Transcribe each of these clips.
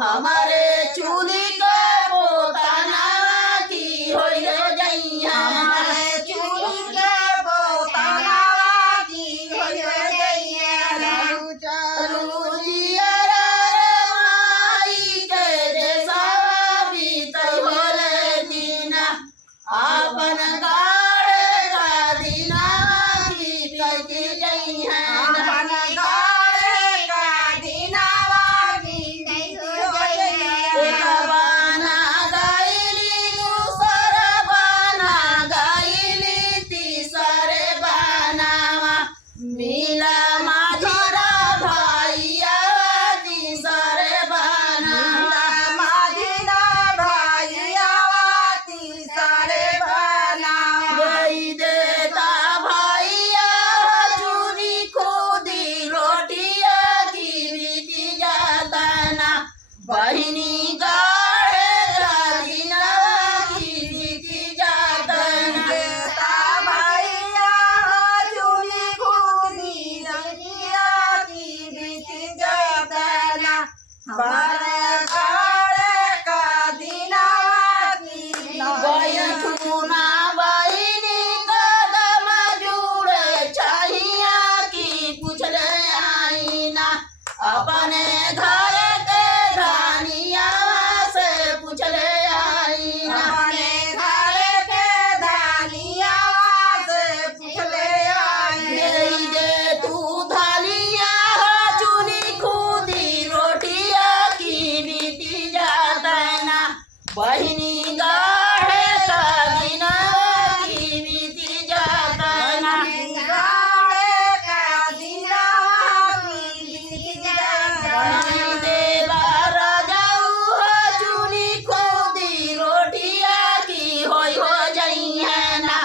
हमारे चूली के पोताना की होई रे जइया हमारे चूली के पोताना की होई रे जइया रूजिया माई के देसा बीतै होले दीना आपन गाड़े का दीना बीतै की जइया अपन गाड़े का दिनावा की नहीं हो एक जइया बाना गाइली दूसरा बाना गाइली तीसरे बानावा मिला माझरा भाइया तीसरे बानावा माझीला भाईया तीसरे बना गई देता भाइया चूरी खुदी रोटिया की बीती जाता ना बहिनी गाड़े गादीना की बीती जाता ना देता भैया चूड़ी खूबी रंगिया की बीती जातना हमारे गाड़े का दिनावा की बैठूना बहिनी कदम जुड़े चाहिया की पूछले आईना अपने घर के धानिया से पूछले आईना अपने घर के धानिया से पूछले आई यही दे तू धानिया चूनी खुदी रोटिया की बीती जाता ना बहिनी गाढ़े का दिना की बीती जाता ना गाड़े का दिनावा की बीती जातना देवा राजाऊ चूनी खुदी रोटिया की होई हो जइया ना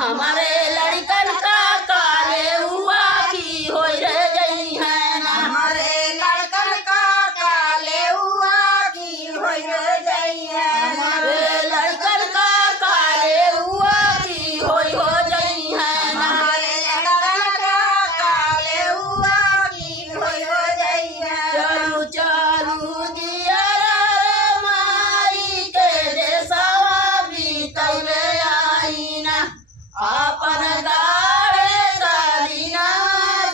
हमारे लड़कन का काले हुआ की होई रे जइया ना हमारे लड़कन का काले हुआ की होई रे जइया हमारे लड़कन का काले हुआ की होई हो जइया ना हमारे लड़कन का काले हुआ की होई रे जइया चालू चालू जिया रे माई के देसवा बीतौले आईना आपन गाड़े का दिना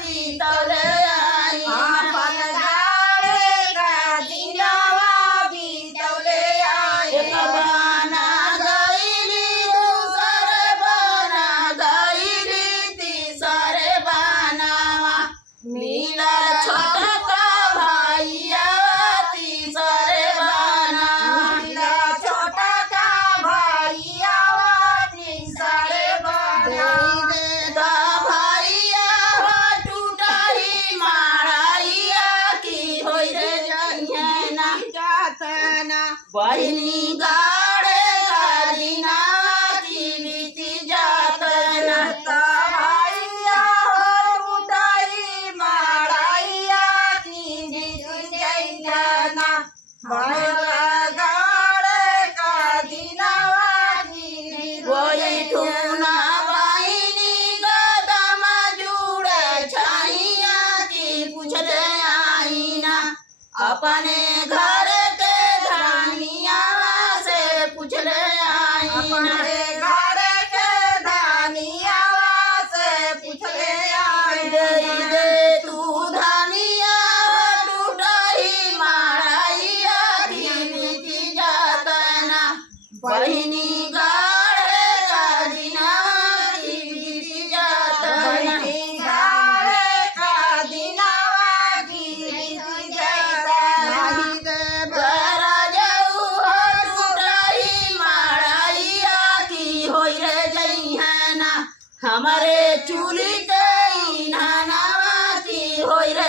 बीतौले आईना अपन गाड़े का दिनावा बीतौले एक आई बाना गाइली दूसरे बाना गाइली तीसरे बानावा मिला छोटा का भाइया तीसरे बाना छोटा का भैया तीसरे बना देगा भाइया टूटा ही माराइया की होई रे जइया ना जातना बहिनी गाड़े का दिना की बीती जाता ना भैया टूटाई माराइया की बीती जातना गाड़े का दिनावा की कोई ठूना बहिनी कदम जुड़े चाहिया की पूछले आईना अपने घर के धानिया से पूछले आईना हमारे घर के धानिया से पूछले आई दे तू धानिया टूटाई माराइया की बीती जाता ना बहिनी गाड़े का दिना की बीती जाता ना गाड़े का दिनावा की बीती जातना घरा जाऊ टूटाई माराइया की होई रे जइया ना हमारे चूली के नाना की होई रे